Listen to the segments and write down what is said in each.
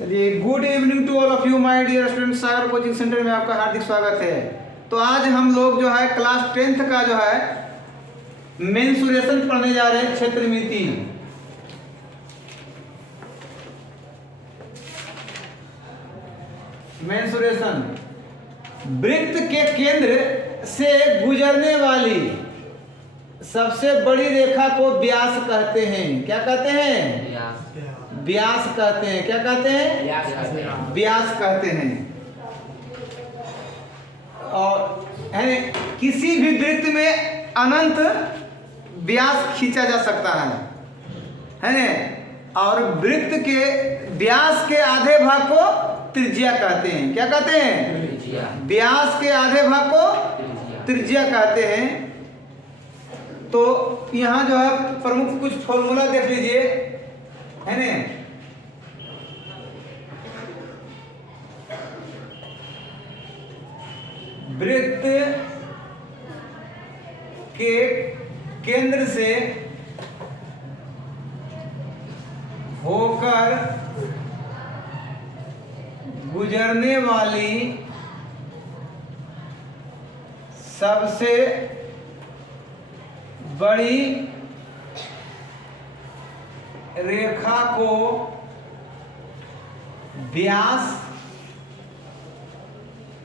चलिए, good evening to all of you my dear student. Sagar coaching centre में आपका हार्दिक स्वागत है। तो आज हम लोग जो है क्लास 10th का जो है मेंसुरेशन पढ़ने जा रहे हैं, क्षेत्रमिति। मेंसुरेशन, वृत्त के केंद्र से गुजरने वाली सबसे बड़ी रेखा को व्यास कहते हैं। क्या कहते हैं? व्यास कहते हैं। क्या कहते हैं? व्यास कहते हैं। और है किसी भी वृत्त में अनंत व्यास खींचा जा सकता है ना। और वृत्त के व्यास के आधे भाग को त्रिज्या कहते हैं। क्या कहते हैं? व्यास के आधे भाग को त्रिज्या कहते हैं। तो यहाँ जो है प्रमुख कुछ फॉर्मूला देख लीजिए, है ना। वृत्त के केंद्र से होकर गुजरने वाली सबसे बड़ी रेखा को व्यास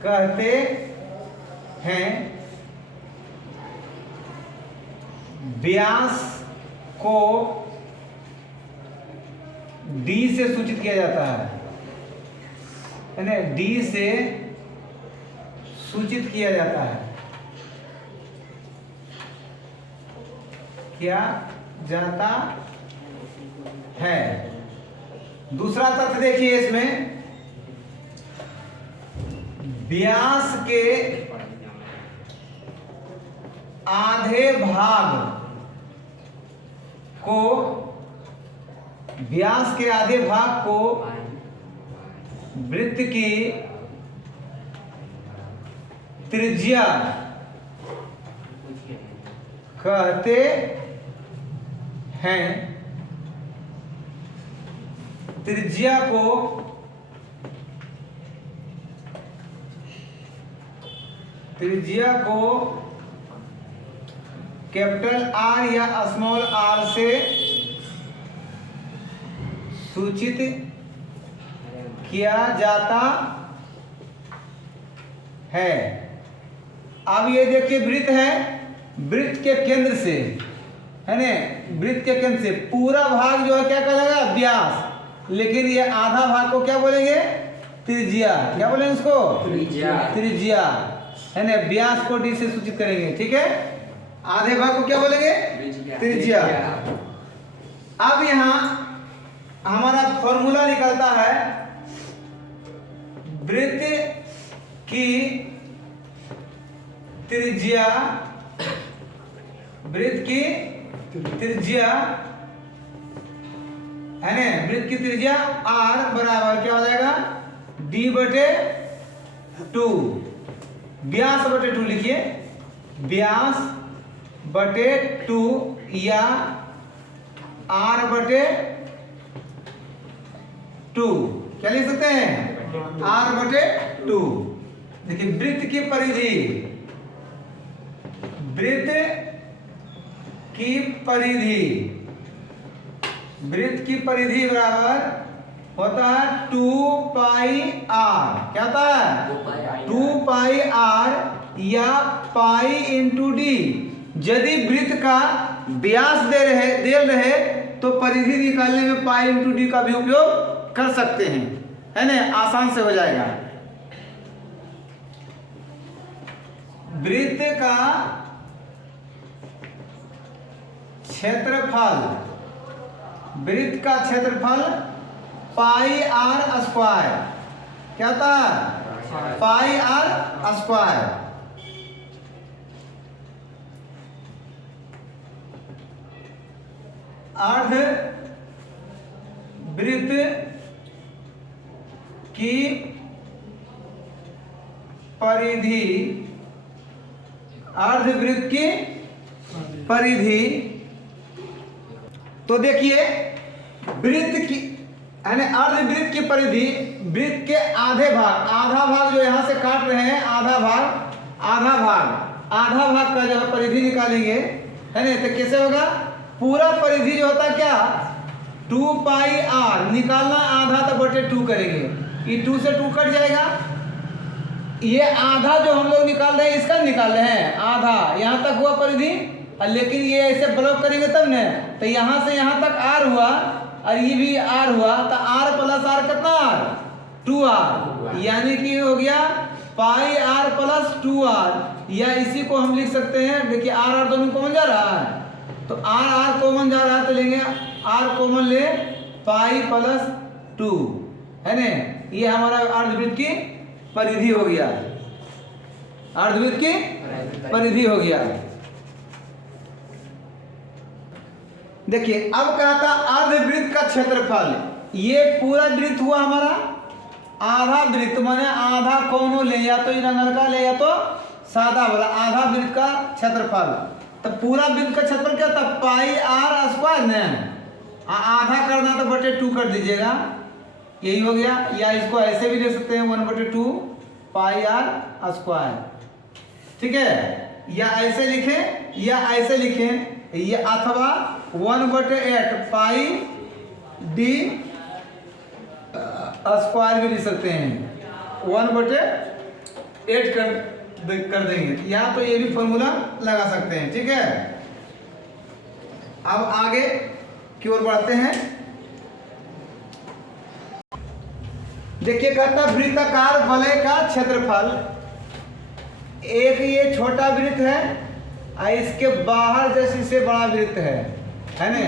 कहते हैं। व्यास को डी से सूचित किया जाता है ना। डी से सूचित किया जाता है। क्या जाता है? दूसरा तथ्य देखिए इसमें, व्यास के आधे भाग को, व्यास के आधे भाग को वृत्त की त्रिज्या कहते हैं। त्रिज्या को कैपिटल आर या स्मॉल आर से सूचित किया जाता है। अब ये देखिए, वृत्त है, वृत्त के केंद्र से, है ना, वृत्त के केंद्र से पूरा भाग जो है क्या कहलाएगा? व्यास। लेकिन ये आधा भाग को क्या बोलेंगे? त्रिज्या। क्या बोलेंगे इसको? त्रिज्या, है ना। व्यास को डी से सूचित करेंगे, ठीक है। आधे भाग को क्या बोलेंगे? त्रिज्या। अब यहाँ हमारा फॉर्मूला निकलता है, वृत्त की त्रिज्या, वृत्त की त्रिज्या, है ना, वृत्त की त्रिज्या r बराबर क्या हो जाएगा? d बटे 2। व्यास बटे 2 लिखिए, व्यास बटे 2 या r बटे 2। क्या लिख सकते हैं? r बटे 2। देखिए, वृत्त की परिधि, वृत्त की परिधि, वृत्त की परिधि बराबर होता है 2 पाई r। क्या होता है? 2 पाई r या पाई इंटू डी। यदि वृत्त का व्यास दे रहे तो परिधि निकालने में पाई इंटू डी का भी उपयोग कर सकते हैं, है ना, आसान से हो जाएगा। वृत्त का क्षेत्रफल, वृत्त का क्षेत्रफल पाई आर स्क्वायर। क्या होता है? पाई आर स्क्वायर। अर्ध वृत्त की परिधि, अर्धवृत्त की परिधि। तो देखिए, वृत्त की यानी अर्धवृत्त की परिधि, वृत्त के आधा भाग जो यहाँ से काट रहे हैं, आधा भाग का जो है परिधि निकालेंगे, है ना। तो कैसे होगा, पूरा परिधि जो होता क्या, 2 पाई आर, निकालना आधा तो बटे 2 करेंगे, ये 2 से 2 कट जाएगा। ये आधा जो हम लोग निकाल रहे हैं, इसका निकाल रहे हैं आधा, यहाँ तक हुआ परिधि, लेकिन ये ऐसे ब्लॉक करेंगे तब न, तो यहाँ से यहाँ तक आर हुआ और ये भी आर हुआ, तो आर प्लस आर कितना, आर 2r, यानी कि हो गया पाई आर प्लस 2r। या इसी को हम लिख सकते हैं, देखिए आर आर दोनों कॉमन जा रहा है, तो आर आर कॉमन जा रहा है, तो लेंगे आर कॉमन ले, पाई प्लस 2, है ना। ये हमारा अर्धवृत्त की परिधि हो गया, अर्धवृत्त की परिधि हो गया। देखिए अब कहा था अर्धवृत्त का क्षेत्रफल, ये पूरा वृत्त हुआ हमारा, आधा वृत्त माने आधा कौनो ले, या तो रंगल का ले या तो सादा वाला, आधा वृत्त का क्षेत्रफल। तो पूरा वृत्त का क्षेत्रफल क्या था, पाई आर स्क्वायर ने, आधा करना तो बटे 2 कर दीजिएगा, यही हो गया। या इसको ऐसे भी ले सकते हैं 1/2 पाई आर स्क्वायर, ठीक है। या ऐसे लिखें या ऐसे लिखें, ये अथवा 1/8 पाई डी स्क्वायर भी लिख सकते हैं, 1/8 कर देंगे, या तो ये भी फॉर्मूला लगा सकते हैं, ठीक है। अब आगे की ओर बढ़ते हैं। देखिए कहता वृत्ताकार वलय का क्षेत्रफल, एक ये छोटा वृत्त है और इसके बाहर जैसे इससे बड़ा वृत्त है ना।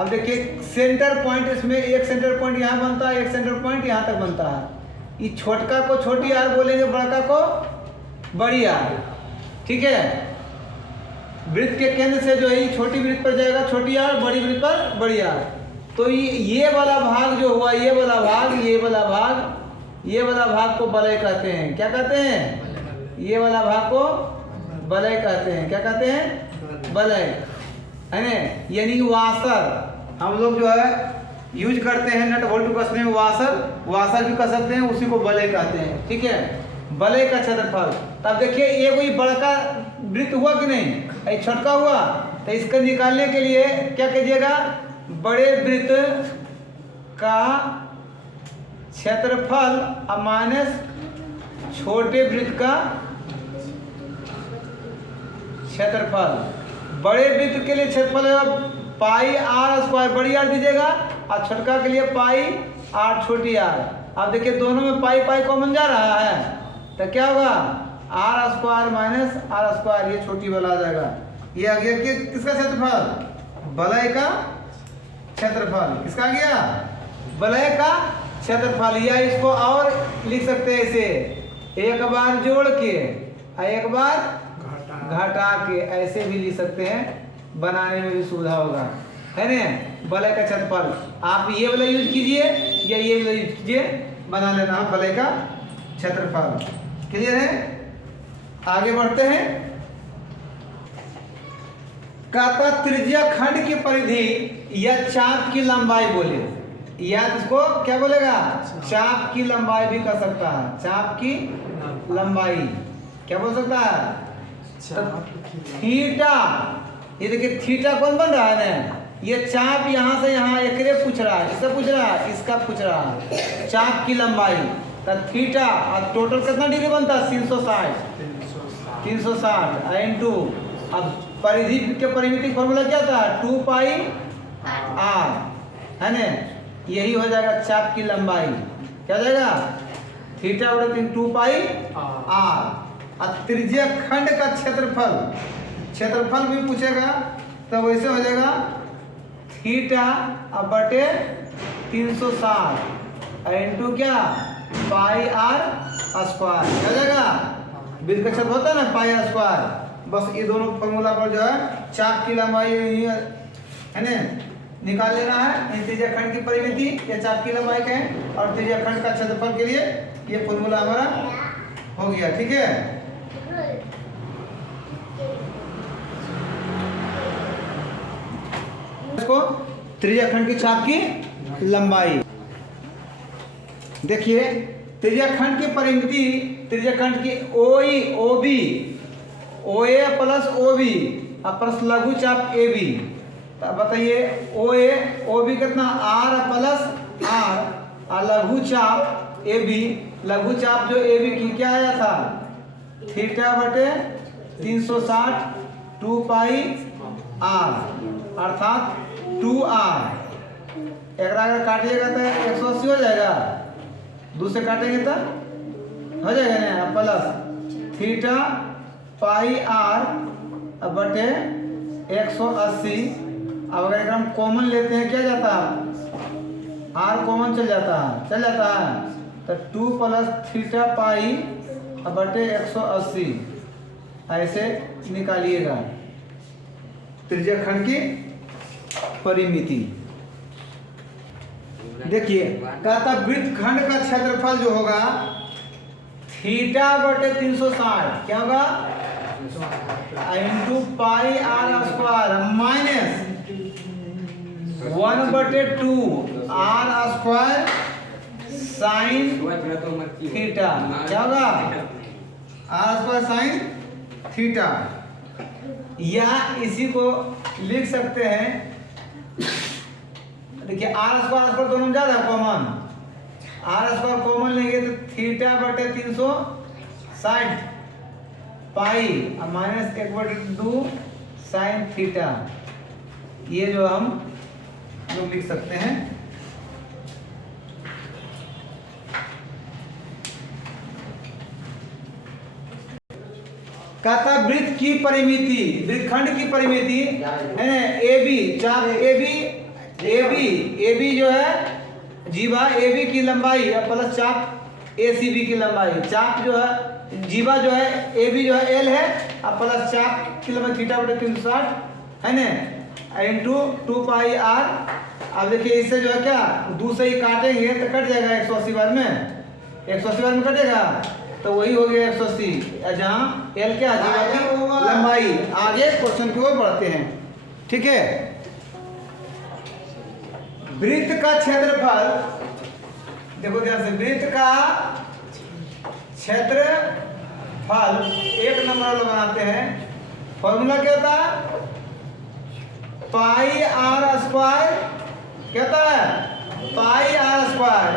अब देखिए सेंटर पॉइंट, इसमें एक सेंटर पॉइंट यहाँ बनता है, एक सेंटर पॉइंट यहाँ तक बनता है। ये छोटका को छोटी आर बोलेंगे, बड़का को बड़ी आर, ठीक है। वृत्त के केंद्र से जो है छोटी वृत्त पर जाएगा छोटी आर, बड़ी वृत्त पर बड़ी आर। तो ये वाला भाग जो हुआ, ये वाला भाग को वलय कहते हैं। क्या कहते हैं, ये वाला भाग को वलय कहते हैं। क्या कहते हैं, वलय, है ना। यानी वाशर हम लोग जो है यूज करते हैं नट बोल्ट कसने में, वाशर भी कह सकते हैं, उसी को वलय कहते हैं, ठीक है। वलय का क्षेत्रफल, तब देखिए ये कोई बड़का वृत्त हुआ कि नहीं, ये छोटका हुआ, तो इसको निकालने के लिए क्या कीजिएगा, बड़े वृत्त का क्षेत्रफल माइनस छोटे वृत्त का क्षेत्रफल। बड़े वृत्त के लिए क्षेत्रफल है पाई आर स्क्वायर, बड़ी आर दीजिएगा, और छोटका के लिए पाई आर छोटी आर। अब देखिए दोनों में पाई पाई कॉमन जा रहा है, तो क्या होगा, R square minus R square, ये छोटी वाला आ जाएगा। ये आ गया कि किसका क्षेत्रफल, वलय का क्षेत्रफल। किसका आ गया, वलय का क्षेत्रफल। या इसको और लिख सकते हैं ऐसे, एक बार जोड़ के एक बार घटा के, ऐसे भी लिख सकते हैं, बनाने में भी सुविधा होगा, है ना। वलय का क्षेत्रफल आप ये वाला यूज कीजिए या ये वाला यूज कीजिए, बना लेना वलय का क्षेत्रफल। क्लियर है, आगे बढ़ते हैं। कहता त्रिज्या खंड की परिधि या चाप की लंबाई बोले, या इसको क्या बोलेगा, चाप की लंबाई भी कर सकता है। चाप की लंबाई क्या बोल सकता है, थीटा। ये देखिए थीटा कौन बन रहा है ना, ये चाप यहाँ से यहाँ एकरे पूछ रहा है, इसका पूछ रहा है, इसका पूछ रहा है, चाप की लंबाई। तो थीटा और टोटल कितना डिग्री बनता है, 360 इंटू, अब परिधि के परिमिति फॉर्मूला क्या था, 2 पाई आर, है ना। यही हो जाएगा चाप की लंबाई, क्या जाएगा, थीटा बटे 2 पाई आर। और त्रिज्या खंड का क्षेत्रफल भी पूछेगा, तो वैसे हो जाएगा थीटा बटे 360 इंटू क्या, पाई आर स्क्वायर। क्या जाएगा, वृत्त का क्षेत्रफल होता है ना, पाई आर स्क्वायर। बस ये दोनों फॉर्मूला पर जो है चाप की लंबाई है ना निकाल लेना है। त्रिज्या खंड की परिमिति या चाप की लंबाई का है, और त्रिज्या खंड का क्षेत्रफल के लिए ये फॉर्मूला हमारा हो गया, ठीक है। इसको त्रिज्या खंड की चाप की लंबाई। देखिए त्रिज्याखंड की परिमिति, त्रिज्याखंड की OE OA plus OB plus लघु चाप AB। तो बताइए OB कितना R प्लस R और लघु चाप AB। लघु चाप जो AB की क्या आया था थीटा बटे 360 2 पाई R अर्थात 2R। अगर काटिएगा तो 180 हो जाएगा, दूसरे काटेंगे तो हो जाएगा ना प्लस थीटा पाई R बटे 180। अब अगर हम कॉमन लेते हैं क्या जाता है R कॉमन चल जाता है तो 2 प्लस थीटा पाई बटे 180 ऐसे निकालिएगा त्रिज्याखंड की परिमिति। देखिए कहता वृत्तखंड का क्षेत्रफल जो होगा थीटा बटे 360 क्या होगा into pi R square minus 1/2 R square sine theta क्या होगा R स्क्वायर साइन थीटा। या इसी को लिख सकते हैं, देखिए R स्क्वायर दोनों ज्यादा कॉमन, R स्क्वायर कॉमन लेंगे तो थीटा बटे 360 पाई माइनस 1/2 साइन थीटा। ये जो हम लोग लिख सकते हैं। कहता वृत्त की परिमिति, वृत्तखंड की परिमिति है ना AB चाप AB जो है जीवा AB की लंबाई प्लस चाप ACB की लंबाई। चाप जो है जीवा जो है AB जो है L है और प्लस चाप की लंबाई थीटा बटे 360 है ना इंटू 2 पाई R। अब देखिए इससे जो है क्या दूसरे ही काटेंगे तो कट जाएगा 180 बार में, 180 बार में कटेगा तो वही हो गया 180 जहाँ L क्या जीवा की लंबाई। आगे क्वेश्चन की ओर बढ़ते हैं, ठीक है। वृत्त का क्षेत्रफल, देखो ध्यान से, वृत्त का क्षेत्रफल एक नंबर वाला बनाते हैं। फॉर्मूला क्या होता है पाई R स्क्वायर, क्या होता है पाई R स्क्वायर।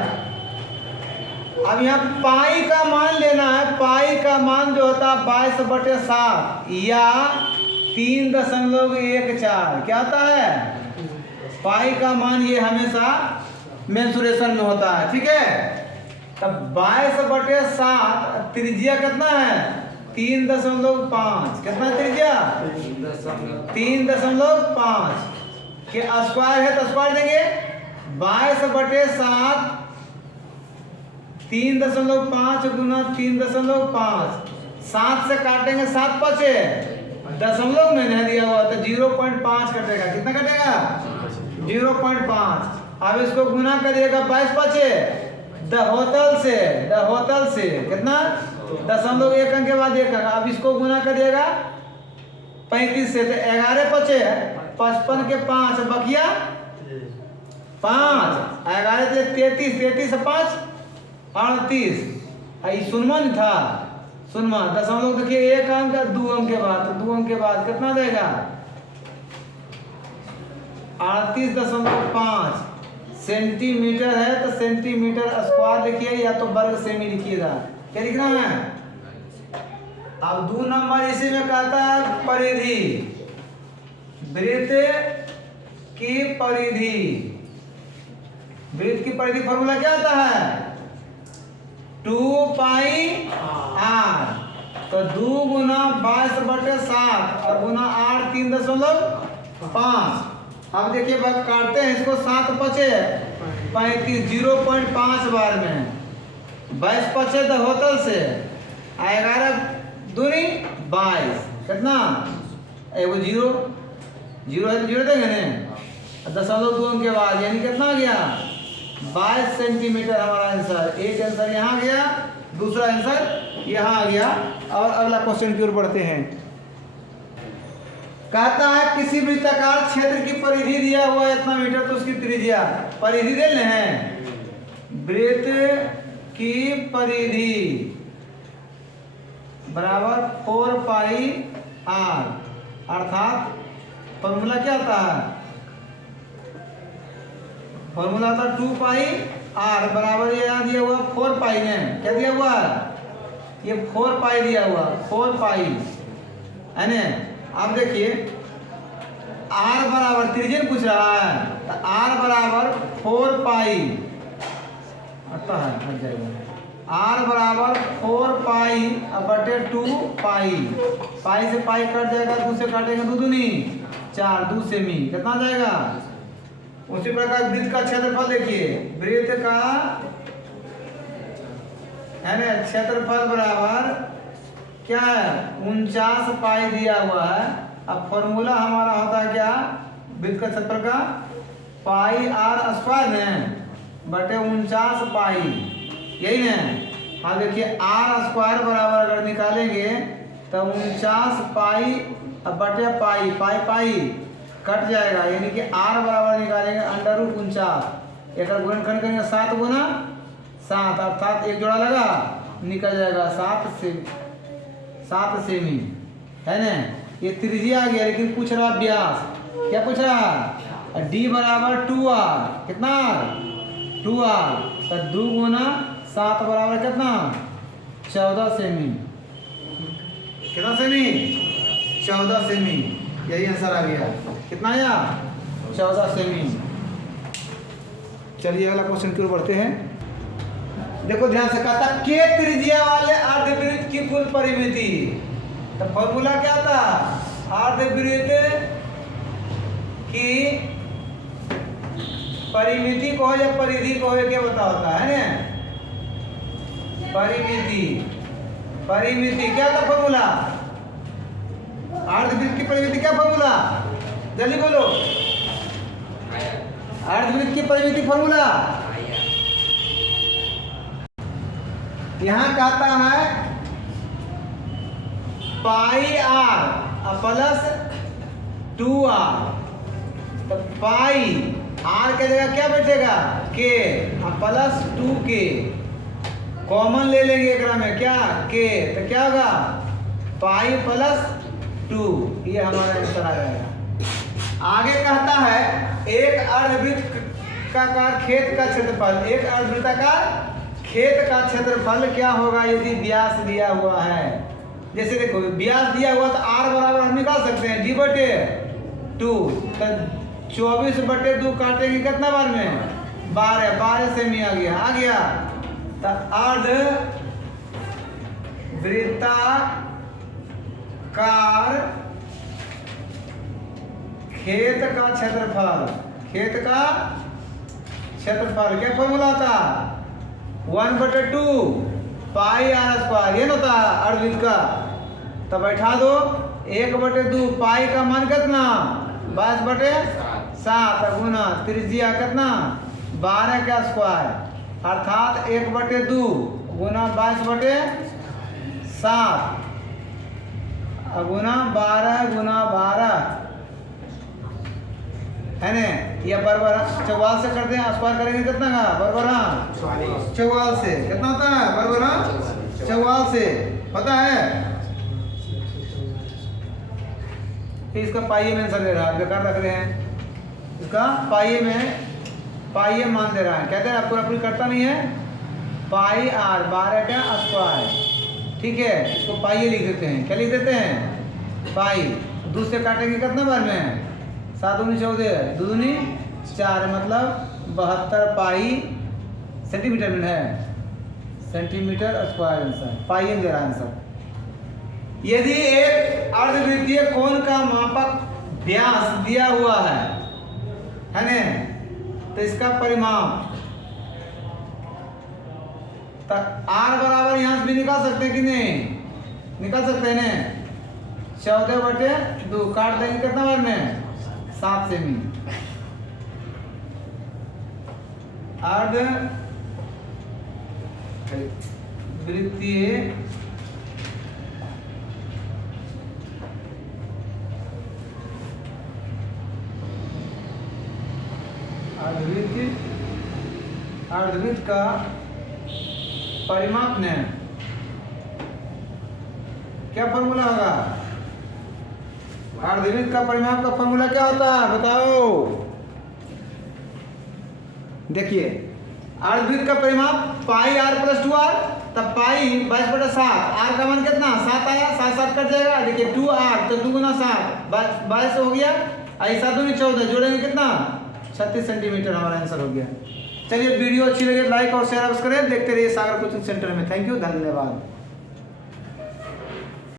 अब यहाँ पाई का मान लेना है, पाई का मान जो होता है 22/7 या 3.14 क्या होता है पाई का मान। ये हमेशा मेंसुरेशन में होता है, ठीक है। तब 22/7 त्रिज्या कितना है 3.5, कितना त्रिज्या 3.5 के स्क्वायर है तो स्क्वायर देंगे 22/7 3.5 गुना 3.5 7 से काटेंगे 7 बचे दशमलव में नहीं दिया हुआ तो 0.5 कटेगा। कितना कटेगा 0.5। अब इसको गुना करिएगा 22 बचे दहोतल से कितना 0.1 अंक के बाद 1 अंक। अब इसको गुना करिएगा 35 से तो 11 बचे 55 के 5 बकिया 5 11 से 33 से 5 38। सुनमा नहीं था सुनमा दशमलव देखिए 1 अंक 2 अंक के बाद तो 2 अंक के बाद कितना देगा 38.5 सेंटीमीटर है तो सेंटीमीटर स्क्वायर लिखिए या तो वर्ग सेमी लिखिएगा। क्या लिखना है। अब 2 नंबर इसी में कहता है परिधि, वृत्त की परिधि। वृत्त की परिधि फॉर्मूला क्या होता है 2 पाई R तो 2 गुना 22/7 और गुना R 3.5। अब देखिए काटते हैं इसको 7 बचे 35 0.5 बार में 22 बचे दहोतल से 11 दूनी 22 कितना एगो 0 है तो 0 देंगे ना 0.2 के बाद यानी कितना गया 22 सेंटीमीटर हमारा आंसर। एक आंसर यहाँ गया, दूसरा आंसर यहाँ आ गया। और अगला क्वेश्चन की ओर बढ़ते हैं। कहता है किसी वृत्ताकार क्षेत्र की परिधि दिया हुआ है इतना मीटर तो उसकी त्रिज्या परिधि दे रहे हैं। वृत्त की परिधि बराबर 4 पाई r, अर्थात फॉर्मूला क्या आता है, फॉर्मूला आता 2 पाई r बराबर ये यहाँ दिया हुआ 4 पाई में क्या दिया हुआ है, ये 4 पाई दिया हुआ 4 पाई है ना। अब देखिए r बराबर त्रिज्या पूछ रहा है तो r बराबर 4 पाई आता है, हट जाएगा। r बराबर 4 पाई अब बटे 2 पाई, पाई से पाई कट जाएगा, 2 से काटेंगे 2 दूनी 4, 2 सेमी कितना जाएगा। उसी प्रकार वृत्त का क्षेत्रफल देखिए, वृत्त का है ना क्षेत्रफल बराबर क्या है 49 पाई दिया हुआ है। अब फॉर्मूला हमारा होता है क्या, वृत्त का क्षेत्रफल का पाई r स्क्वायर में बटे 49 पाई, यही ना। हाँ देखिए r स्क्वायर बराबर अगर निकालेंगे तो 49 पाई अब बटे पाई, पाई पाई कट जाएगा, यानी कि r बराबर निकालेंगे अंडर रूट 49, एक गुणनखंड करेंगे 7 गुना 7 अर्थात एक जोड़ा लगा निकल जाएगा 7 सेमी है ना। ये त्रिज्या आ गया, लेकिन पूछ रहा व्यास, क्या पूछ रहा d बराबर 2r, कितना 2r तो 2 गुना 7 बराबर कितना 14 सेमी, कितना सेमी 14 सेमी, यही आंसर आ गया। कितना आया 14 सेमी। चलिए अगला क्वेश्चन की ओर बढ़ते हैं। देखो ध्यान से कहता के त्रिज्या वाले अर्धवृत्त की कुल परिमिति, तो फॉर्मूला क्या था, अर्धवृत्त की परिमिति को या परिधि को क्या बता होता है ना, परिमिति, परिमिति क्या था फॉर्मूला, अर्धवृत्त की परिमिति क्या फॉर्मूला, जल्दी बोलो, अर्धवृत्त की परिमिति फॉर्मूला यहां कहता है पाई r प्लस 2r, तो पाई r के जगह क्या बैठेगा k प्लस 2k, कॉमन ले लेंगे एक में क्या k, तो क्या होगा पाई प्लस 2, ये हमारा आंसर आ जाएगा। आगे कहता है एक अर्धवृत्त का खेत का क्षेत्रफल, एक अर्धवृत्ताकार खेत का क्षेत्रफल क्या होगा यदि व्यास दिया हुआ है। जैसे देखो व्यास दिया हुआ तो r बराबर हम निकाल सकते हैं d बटे 2, तो 24 बटे 2 काटेंगे कितना बार में 12, 12 सेमी आ गया तो अर्धवृत्ताकार खेत का क्षेत्रफल, खेत का क्षेत्रफल क्या फॉर्मूला था 1/2 पाई r स्क्वायर, ये होता है अर्धवृत्त का, तो बैठा दो 1/2 पाई का मान कितना 22/7 गुना त्रिज्या कितना 12 का स्क्वायर, अर्थात 1/2 गुना 22/7 गुना 12 गुना 12 है ना, ये बराबर 44 से करते हैं, स्क्वायर करेंगे कितना का बराबर 44 से कितना होता है बराबर 44 से, पता है इसका पाइये में आंसर दे रहा है, बेकार रख रहे हैं, इसका पाइये में पाइये मान दे रहा है, कहते हैं आपको पूरी करता नहीं है पाई r 12 का स्क्वायर, ठीक है, इसको पाइये लिख देते हैं, क्या लिख देते हैं पाई, दूसरे काटेंगे कितना बार में 7 दूनी 14 2 दूनी 4 मतलब 72 पाई सेंटीमीटर में है, सेंटीमीटर स्क्वायर आंसर, पाई में दे रहा आंसर। यदि एक अर्धवृत्तीय कोण का मापक व्यास दिया हुआ है ना, तो इसका परिमाप तो r बराबर यहाँ से भी निकाल सकते हैं कि नहीं, निकाल सकते हैं ना, 14/2 काट देंगे कितना बार में 7 सेमी, अर्धवृत्तीय अर्धवृत्त का परिमाप ने क्या फॉर्मूला होगा? अर्धवृत्त का परिमाप का फॉर्मूला क्या होता है बताओ? देखिए अर्धवृत्त का परिमाप पाई r + 2r, तब पाई 22/7, r का मान कितना 7 आया, 7 7 कट जाएगा। देखिए 2r तो 2 × 7 22 हो गया, ऐसा 2 × 14 जोड़ेंगे कितना 36 सेंटीमीटर, हमारा आंसर हो गया। चलिए वीडियो अच्छी लगे लाइक और शेयर करें, देखते रहिए सागर कोचिंग सेंटर में। थैंक यू, धन्यवाद।